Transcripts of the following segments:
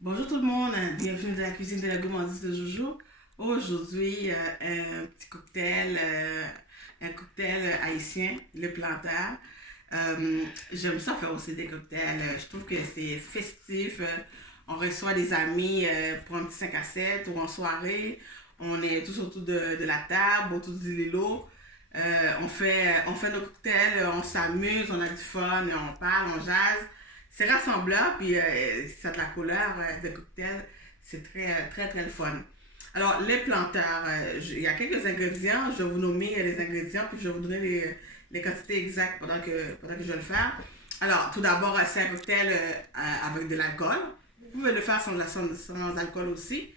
Bonjour tout le monde, bienvenue dans la cuisine de la gourmandise de Jojo. Aujourd'hui, un cocktail haïtien, le planteur. J'aime ça faire aussi des cocktails. Je trouve que c'est festif. On reçoit des amis pour un petit 5 à 7 ou en soirée. On est tous autour de la table, autour du lilo. On fait nos cocktails, on s'amuse, on a du fun, on parle, on jase. C'est rassemblant, puis ça a de la couleur de cocktail. C'est très le fun. Alors, les planteurs, il y a quelques ingrédients. Je vais vous nommer les ingrédients, puis je vais vous donner les quantités exactes pendant que je vais le faire. Alors, tout d'abord, c'est un cocktail avec de l'alcool. Vous pouvez le faire sans alcool aussi,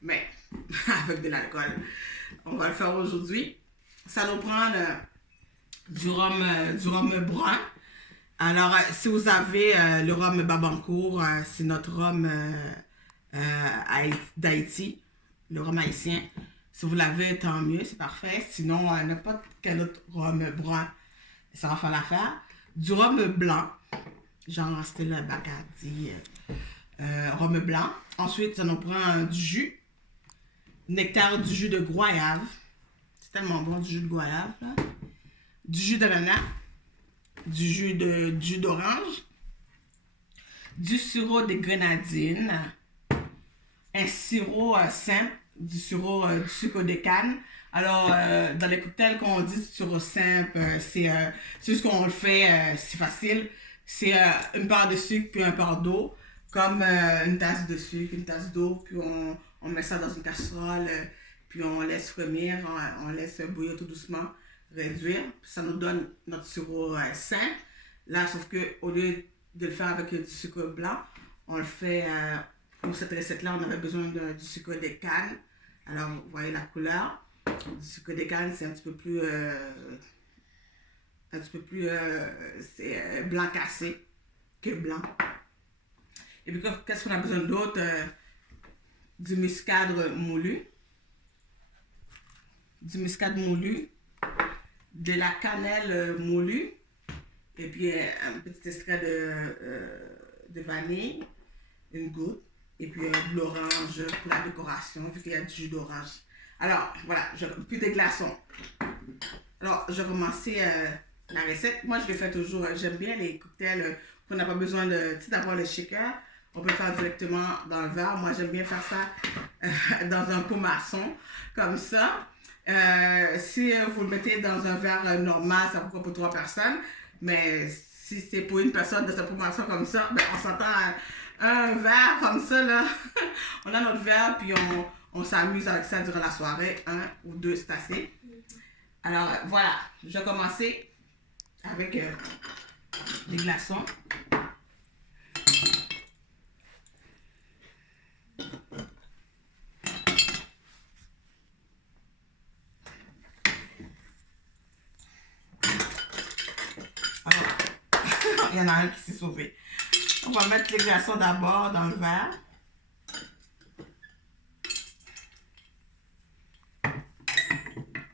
mais avec de l'alcool. On va le faire aujourd'hui. Ça nous prend du rhum brun. Alors, si vous avez le rhum Babancourt, c'est notre rhum d'Haïti, le rhum haïtien. Si vous l'avez, tant mieux, c'est parfait. Sinon, n'importe quel autre rhum brun, ça va faire l'affaire. Du rhum blanc, genre style Bacardi, rhum blanc. Ensuite, ça nous prend du jus, nectar du jus de goyave. C'est tellement bon, du jus de goyave, là. Du jus d'ananas, du jus d'orange, du sirop de grenadine, un sirop simple, du sucre de canne. Alors, dans les cocktails, quand on dit sirop simple, c'est juste qu'on le fait, c'est facile. C'est une part de sucre puis un part d'eau, comme une tasse de sucre, une tasse d'eau, puis on met ça dans une casserole, puis on laisse remuer, on laisse bouillir tout doucement, réduire. Ça nous donne notre sirop simple. Là, sauf que au lieu de le faire avec du sucre blanc, on le fait pour cette recette-là, on avait besoin du sucre de canne. Alors, vous voyez la couleur. Du sucre de canne, c'est un petit peu plus c'est blanc cassé que blanc. Et puis, qu'est-ce qu'on a besoin d'autre? Du muscade moulu. Du muscade moulu. De la cannelle moulue. Et puis, un petit extrait de vanille. Une goutte. Et puis, de l'orange pour la décoration, vu qu'il y a du jus d'orange. Alors, voilà. Puis des glaçons. Alors, je vais commencer la recette. Moi, je le fais toujours. J'aime bien les cocktails qu'on n'a pas besoin d'avoir le shaker. On peut le faire directement dans le verre. Moi, j'aime bien faire ça dans un pot maçon, comme ça. Si vous le mettez dans un verre normal, ça vous pour 3 personnes. Mais si c'est pour une personne dans un pot maçon comme ça, ben, on s'entend un verre comme ça, là. On a notre verre, puis on s'amuse avec ça durant la soirée. Un ou deux, c'est assez. Alors, voilà. Je vais commencer avec des glaçons. Alors, il y en a un qui s'est sauvé. On va mettre les glaçons d'abord dans le verre.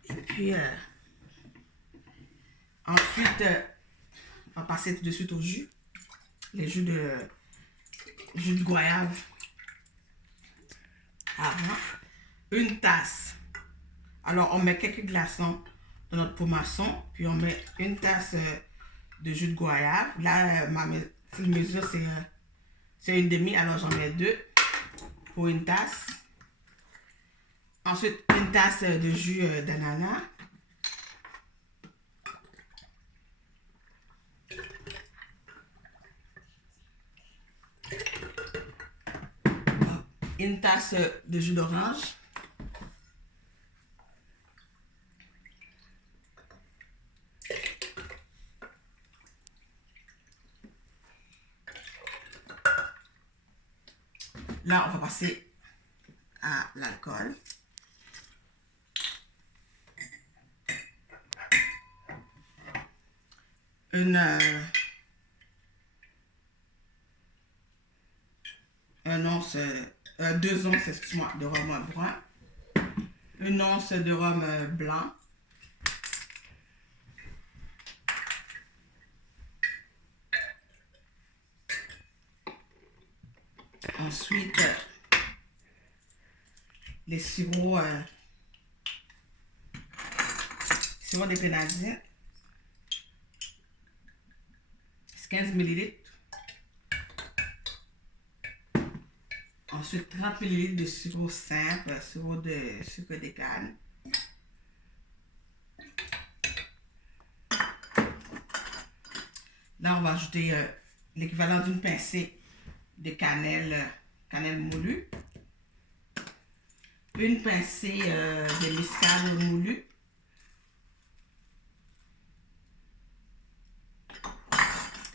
Et puis, ensuite, on va passer tout de suite au jus. Les jus de goyave. Avant. Une tasse. Alors, on met quelques glaçons dans notre pot maçon. Puis, on met une tasse de jus de goyave. Là, ma mesure, c'est une demi. Alors, j'en mets 2 pour une tasse. Ensuite, une tasse de jus d'ananas. Une tasse de jus d'orange. Là, on va passer à l'alcool. Deux onces, excuse-moi, de rhum brun. Une once de rhum blanc. Ensuite, les sirops, sirop de grenadine. C'est 15 ml. Ensuite, 30 ml de sirop simple, sirop de sucre de canne. Là, on va ajouter l'équivalent d'une pincée de cannelle, cannelle moulue. Une pincée de muscade moulue.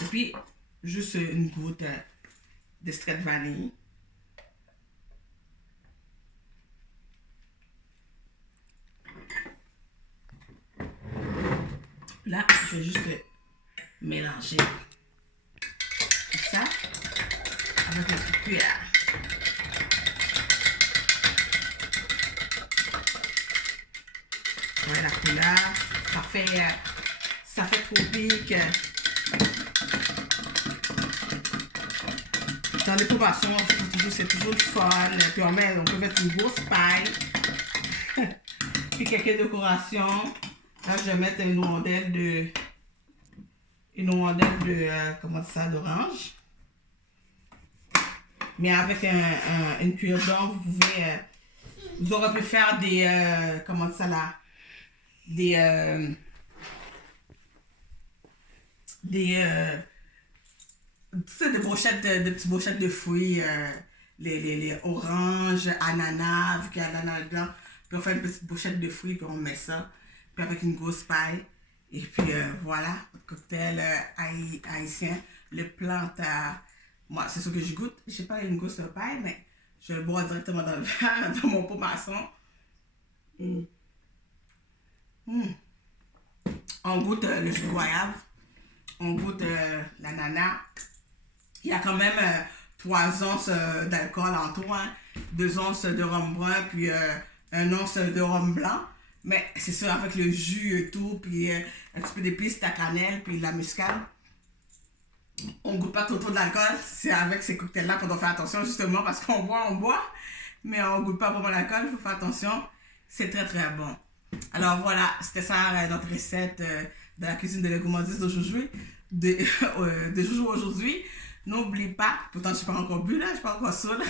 Et puis, juste une goutte d'extrait de vanille. Là, je vais juste mélanger tout ça avec la petite cuillère. Ouais, la couleur, ça fait tropique. Dans les préparations, c'est toujours le fun. Puis on peut mettre une grosse paille. Puis quelques décorations. Là, je vais mettre une rondelle de comment ça, d'orange. Mais avec une cuillère d'or, vous aurez pu faire des, comment ça là, des brochettes, de petites brochettes de fruits, les oranges, ananas, vu qu'il y a l'ananas dedans. Puis on fait une petite brochette de fruits, puis on met ça. Puis avec une grosse paille. Et puis voilà, cocktail haïtien. Le plant à... Moi, c'est ce que je goûte. Je n'ai pas une grosse paille, mais je le bois directement dans le verre, dans mon pot maçon. On goûte le jus de goyave. On goûte l'ananas. Il y a quand même 3 onces d'alcool en tout, hein. 2 onces de rhum brun, puis 1 once de rhum blanc. Mais c'est sûr, avec le jus et tout, puis un petit peu d'épices, la cannelle, puis la muscade, on ne goûte pas trop de l'alcool. C'est avec ces cocktails-là qu'on doit faire attention, justement, parce qu'on boit, mais on ne goûte pas vraiment l'alcool. Il faut faire attention. C'est très, très bon. Alors voilà, c'était ça notre recette de la cuisine de la gourmandise d'aujourd'hui, de Joujou aujourd'hui. N'oublie pas, pourtant je ne suis pas encore bu là, je ne suis pas encore saoule.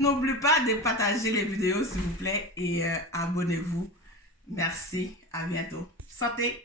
N'oublie pas de partager les vidéos s'il vous plaît et abonnez-vous. Merci, à bientôt. Santé!